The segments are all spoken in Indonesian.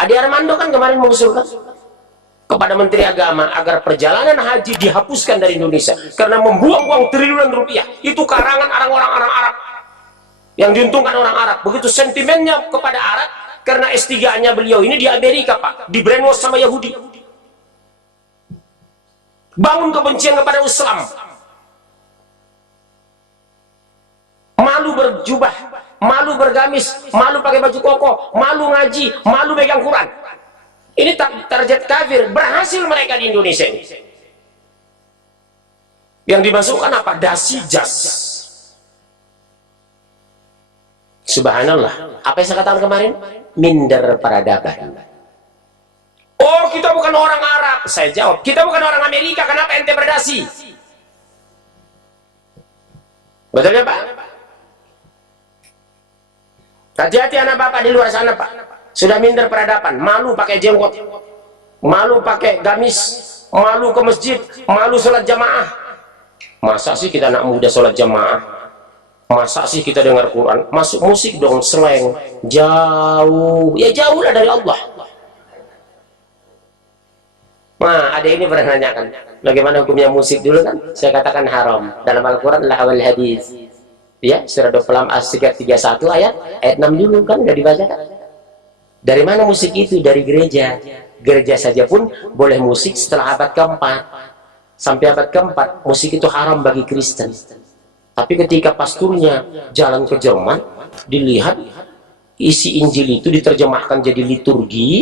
Ade Armando kan kemarin mengusulkan kepada Menteri Agama agar perjalanan haji dihapuskan dari Indonesia karena membuang uang triliunan rupiah. Itu karangan orang-orang Arab yang diuntungkan orang Arab. Begitu sentimennya kepada Arab karena S3-nya beliau ini di Amerika, Pak, di brainwash sama Yahudi. Bangun kebencian kepada Islam. Malu berjubah, malu bergamis, malu pakai baju koko, malu ngaji, malu pegang Quran. Ini target kafir. Berhasil mereka di Indonesia ini. Yang dimasukkan apa? Dasi jas. Subhanallah. Apa yang saya katakan kemarin? Minder peradaban. Oh, kita bukan orang Arab. Saya jawab, kita bukan orang Amerika. Kenapa ente berdasi? Betul ya, Pak? Hati-hati anak bapak di luar sana, Pak. Sudah minder peradaban, malu pakai jenggot, malu pakai gamis, malu ke masjid, malu sholat jamaah. Masa sih kita anak muda sholat jamaah? Masa sih kita dengar Quran? Masuk musik dong, slang. Jauh, ya jauh lah dari Allah. Nah, ada ini pernah nanyakan, bagaimana hukumnya musik dulu kan? Saya katakan haram. Dalam Al-Quran, lahwal hadis. Ya, surah 26 ayat 31 ayat 6 dulu kan nggak dibacakan. Dari mana musik itu? Dari gereja. Gereja saja pun boleh musik setelah abad keempat. Sampai abad keempat musik itu haram bagi Kristen. Tapi ketika pasturnya jalan ke Jerman, dilihat isi Injil itu diterjemahkan jadi liturgi,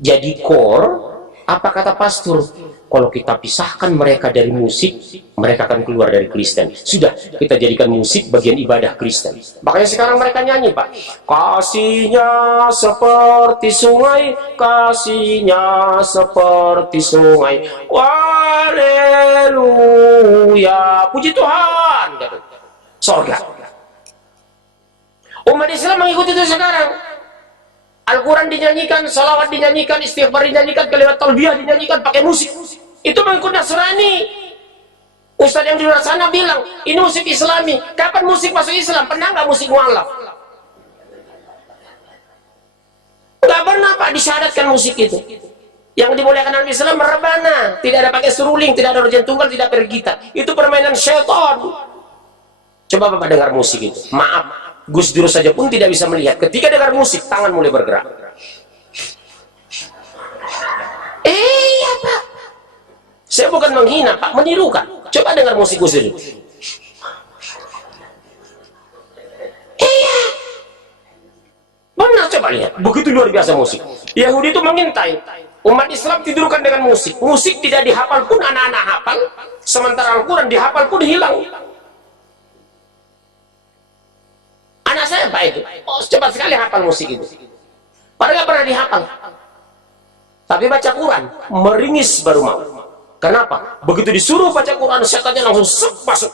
jadi kor. Apa kata pastor? Kalau kita pisahkan mereka dari musik, mereka akan keluar dari Kristen. Sudah, kita jadikan musik bagian ibadah Kristen. Makanya sekarang mereka nyanyi, Pak. Kasihnya seperti sungai, kasihnya seperti sungai. Haleluya, puji Tuhan. Sorga. Umat Islam mengikuti itu sekarang. Al-Quran dinyanyikan, salawat dinyanyikan, istighfar dinyanyikan, kalimat talbiyah dinyanyikan pakai musik. Itu mengikut Nasrani. Ustadz yang di luar sana bilang, ini musik Islami. Kapan musik masuk Islam? Pernah nggak musik mu'alaf? Nggak pernah, Pak, disyaratkan musik itu. Yang dimuliakan dalam Islam merebana, tidak ada pakai seruling, tidak ada organ tunggal, tidak bergitar. Itu permainan syaitan. Coba Bapak dengar musik itu. Maaf. Gus Dur saja pun tidak bisa melihat. Ketika dengar musik, tangan mulai bergerak. Iya, Pak. Saya bukan menghina, Pak, menirukan. Coba dengar musik Gus Dur. Iya. Benar, coba lihat. Begitu luar biasa musik. Yahudi itu mengintai. Umat Islam tidurkan dengan musik. Musik tidak dihafal pun anak-anak hafal. Sementara Al-Quran dihafal pun hilang. Anak saya Pak itu, oh, cepat sekali hafal musik itu. Padahal nggak pernah dihafal. Tapi baca Quran, meringis baru mau. Kenapa? Begitu disuruh baca Quran, setannya langsung masuk.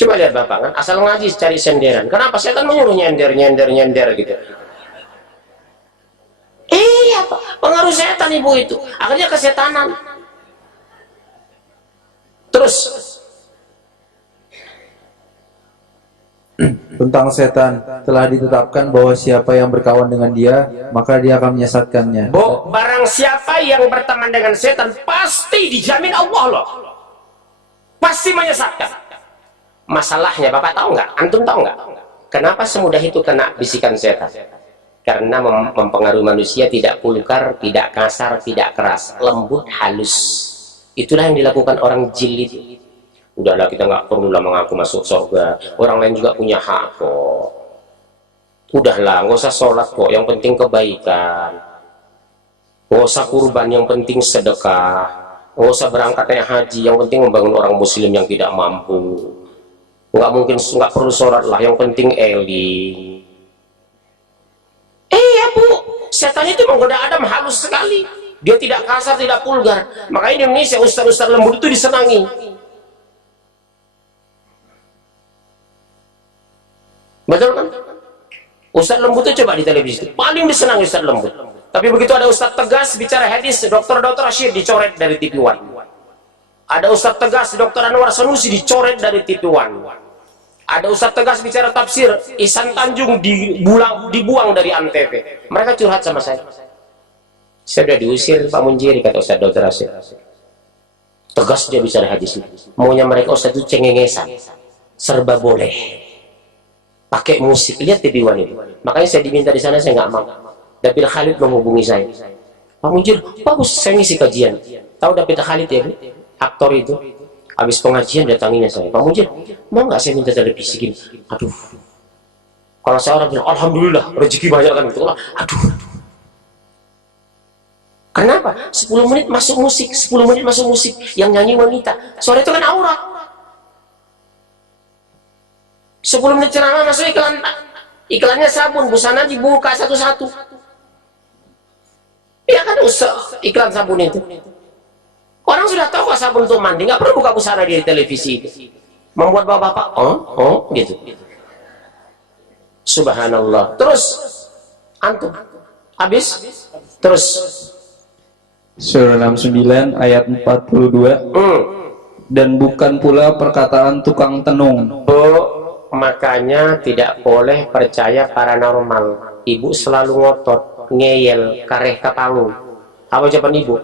Coba lihat Bapak kan, asal ngaji cari senderan. Kenapa? Setan menyuruh nyender gitu. Iya Pak, pengaruh setan ibu itu. Akhirnya kesetanan. Terus tentang setan, telah ditetapkan bahwa siapa yang berkawan dengan dia, maka dia akan menyesatkannya. Barang siapa yang berteman dengan setan, pasti dijamin Allah loh. Pasti menyesatkan. Masalahnya Bapak tahu nggak? Antum tahu nggak? Kenapa semudah itu kena bisikan setan? Karena mempengaruhi manusia tidak vulgar, tidak kasar, tidak keras, lembut, halus. Itulah yang dilakukan orang jilid. Udahlah, kita nggak perlu lah mengaku masuk surga. Orang lain juga punya hak kok. Udahlah, nggak usah sholat kok. Yang penting kebaikan. Nggak usah kurban, yang penting sedekah. Nggak usah berangkat naik haji, yang penting membangun orang muslim yang tidak mampu. Nggak perlu sholat lah, yang penting eli. Ya Bu, setan itu menggoda Adam halus sekali. Dia tidak kasar, tidak vulgar. Makanya di Indonesia ustaz-ustaz lembut itu disenangi. Betul kan? Ustaz lembut itu coba di televisi, paling disenangi Ustaz lembut. Tapi begitu ada Ustaz tegas bicara hadis, Dr. Rashid dicoret dari TV One. Ada Ustaz tegas, Dr. Anwar Sanusi dicoret dari TV One. Ada ustadz tegas bicara tafsir, Ihsan Tanjung dibuang dari Antv. Mereka curhat sama saya. Saya sudah diusir Pak Munjiri, kata Ustadz Dr. Asyid. Tegas dia bicara hadis ini. Maunya mereka ustadz itu cengengesan, serba boleh, pakai musik. Lihat TV One itu. Makanya saya diminta di sana, saya nggak mau. David Khalid menghubungi saya. Pak Munjir, bagus saya ngisi kajian. Tahu David Khalid ya, aktor itu. Habis pengajian datanginya saya, Pak Munjir, mau nggak saya minta televisi gini? Aduh, kalau saya orang bilang, alhamdulillah, rezeki banyak kan gitu. Aduh. Kenapa? 10 menit masuk musik, 10 menit masuk musik, yang nyanyi wanita. Sore itu kan aurat. 10 menit ceramah masuk iklan. Iklannya sabun, busana dibuka satu-satu. Ya kan iklan sabun itu. Orang sudah tahu kok sabun untuk mandi, nggak perlu buka busana di televisi itu. Membuat bapak-bapak, oh, gitu. Subhanallah. Terus, antum, habis, terus. Surah 69 ayat 42. Dan bukan pula perkataan tukang tenung. Makanya tidak boleh percaya paranormal. Ibu selalu ngotot, ngeyel, kareh kapangu. Apa jawaban ibu?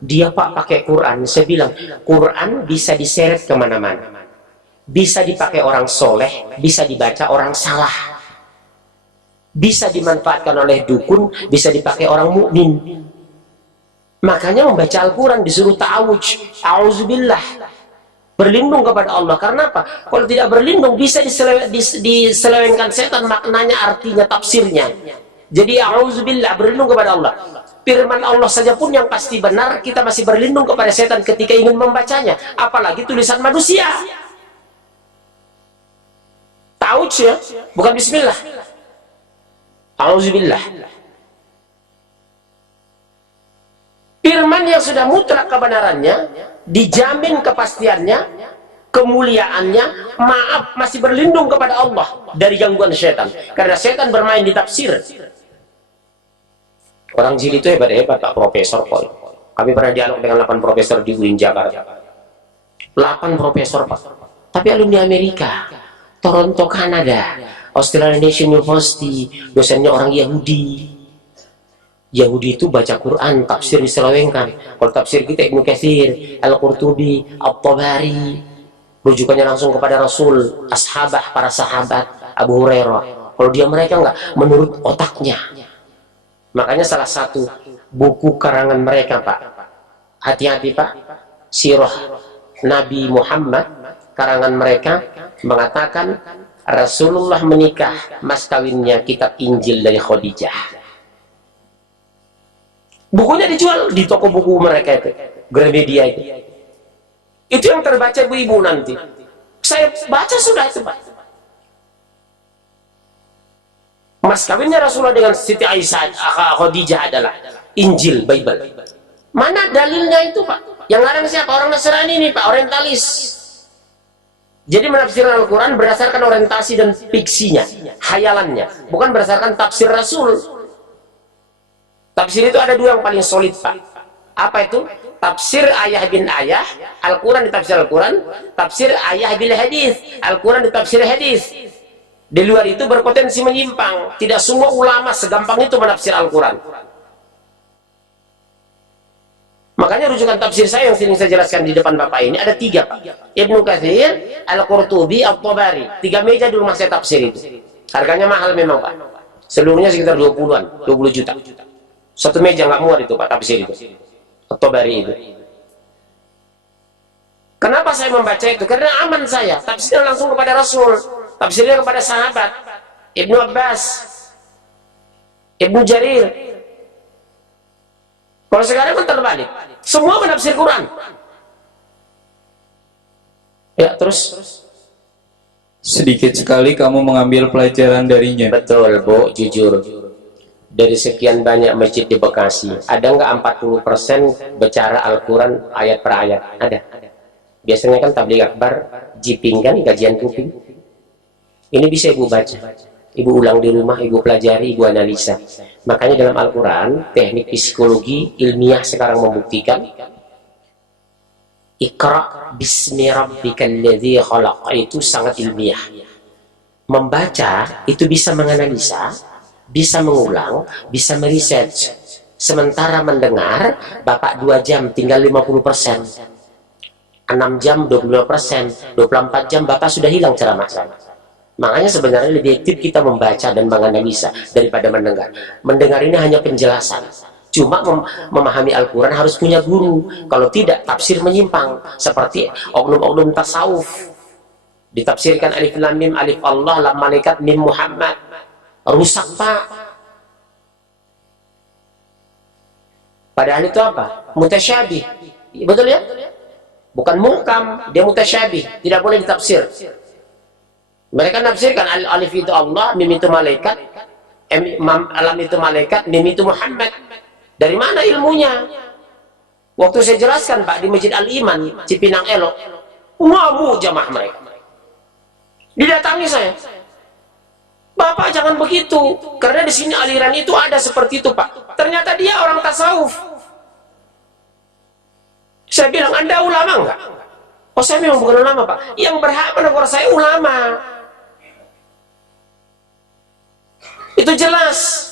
Dia Pak pakai Quran. Saya bilang, Quran bisa diseret kemana-mana. Bisa dipakai orang soleh, bisa dibaca orang salah. Bisa dimanfaatkan oleh dukun, bisa dipakai orang mukmin. Makanya membaca Al-Quran disuruh ta'awudz, a'udzubillah, berlindung kepada Allah. Karena apa? Kalau tidak berlindung bisa diselewengkan setan maknanya, artinya, tafsirnya. Jadi a'udzubillah, berlindung kepada Allah. Firman Allah saja pun yang pasti benar, kita masih berlindung kepada setan ketika ingin membacanya, apalagi tulisan manusia. Ta'awudz ya, bukan bismillah. A'udzubillah. Firman yang sudah mutlak kebenarannya, dijamin kepastiannya, kemuliaannya, maaf, masih berlindung kepada Allah dari gangguan setan. Karena setan bermain di tafsir. Orang jili itu hebat-hebat Pak Profesor kok. Kami pernah dialog dengan 8 profesor di UIN Jakarta. 8 profesor Pak. Tapi alumni Amerika, Toronto, Kanada, Australian University, dosennya orang Yahudi. Yahudi itu baca Quran, tafsir diselewengkan. Kalau tafsir kita Ibnu Katsir, Al-Qurtubi, At-Tabari, rujukannya langsung kepada Rasul, ashabah, para sahabat, Abu Hurairah. Kalau dia mereka enggak, menurut otaknya. Makanya salah satu buku karangan mereka Pak, hati-hati Pak, Sirah Nabi Muhammad, karangan mereka mengatakan Rasulullah menikah, mas kawinnya kitab Injil dari Khadijah. Bukunya dijual di toko buku mereka itu, Gramedia itu. Itu yang terbaca ibu-ibu nanti. Saya baca sudah itu Pak. Mas kawinnya Rasulullah dengan Siti Aisyah Khadijah adalah Injil, Bible. Mana dalilnya itu Pak? Yang ngarang siapa? Orang Nasrani ini Pak, orientalis. Jadi menafsirkan Al-Quran berdasarkan orientasi dan fiksinya, khayalannya, bukan berdasarkan tafsir Rasul. Tafsir itu ada 2 yang paling solid Pak. Apa itu? Tafsir ayah bin ayah, Al-Quran ditafsir Al-Quran, tafsir ayah bil hadis, Al-Quran ditafsir hadis. Di luar itu berpotensi menyimpang. Tidak semua ulama segampang itu menafsir Al-Quran. Makanya rujukan tafsir saya yang sering saya jelaskan di depan Bapak ini ada 3 Pak. Ibnu Katsir, Al-Qurtubi, At-Tabari. 3 meja di rumah saya tafsir itu. Harganya mahal memang Pak. Seluruhnya sekitar 20-an, 20 juta. Satu meja nggak muat itu Pak tafsir itu. At-Tabari itu. Kenapa saya membaca itu? Karena aman saya. Tafsirnya langsung kepada Rasul. Tafsirnya kepada sahabat. Ibnu Abbas, Ibnu Jarir. Kalau sekarang kan terbalik. Semua menafsir Quran. Ya, terus. Sedikit sekali kamu mengambil pelajaran darinya. Betul, Bu, jujur. Dari sekian banyak masjid di Bekasi, ada nggak 40% bicara Al-Quran ayat per ayat? Ada. Biasanya kan tabligh akbar, jiping kan, kajian kuping. Ini bisa Ibu baca. Ibu ulang di rumah, Ibu pelajari, Ibu analisa. Makanya dalam Al-Quran, teknik psikologi ilmiah sekarang membuktikan Iqra bismi rabbikal ladzi khalaq itu sangat ilmiah. Membaca itu bisa menganalisa, bisa mengulang, bisa meresearch. Sementara mendengar, Bapak 2 jam tinggal 50%. 6 jam 25%, 24 jam Bapak sudah hilang ceramah-ceramah. Makanya sebenarnya lebih aktif kita membaca dan menganalisa daripada mendengar. Mendengar ini hanya penjelasan. Cuma memahami Al-Quran harus punya guru. Kalau tidak, tafsir menyimpang. Seperti oknum-oknum tasawuf. Ditafsirkan alif lam mim, alif Allah, lam malaikat, mim Muhammad. Rusak, Pak. Padahal itu apa? Mutasyabih. Betul ya? Bukan muhkam, dia mutasyabih. Tidak boleh ditafsir. Mereka nafsirkan alif itu Allah, mim itu malaikat, lam itu malaikat, mim itu Muhammad. Dari mana ilmunya? Waktu saya jelaskan, Pak, di Masjid Al-Iman, Cipinang Elok, ngamuk jamaah mereka. Didatangi saya. Bapak jangan begitu, karena di sini aliran itu ada seperti itu, Pak. Ternyata dia orang tasawuf. Saya bilang, Anda ulama enggak? Oh, saya memang bukan ulama, Pak. Yang berhak menegur saya ulama. Itu jelas.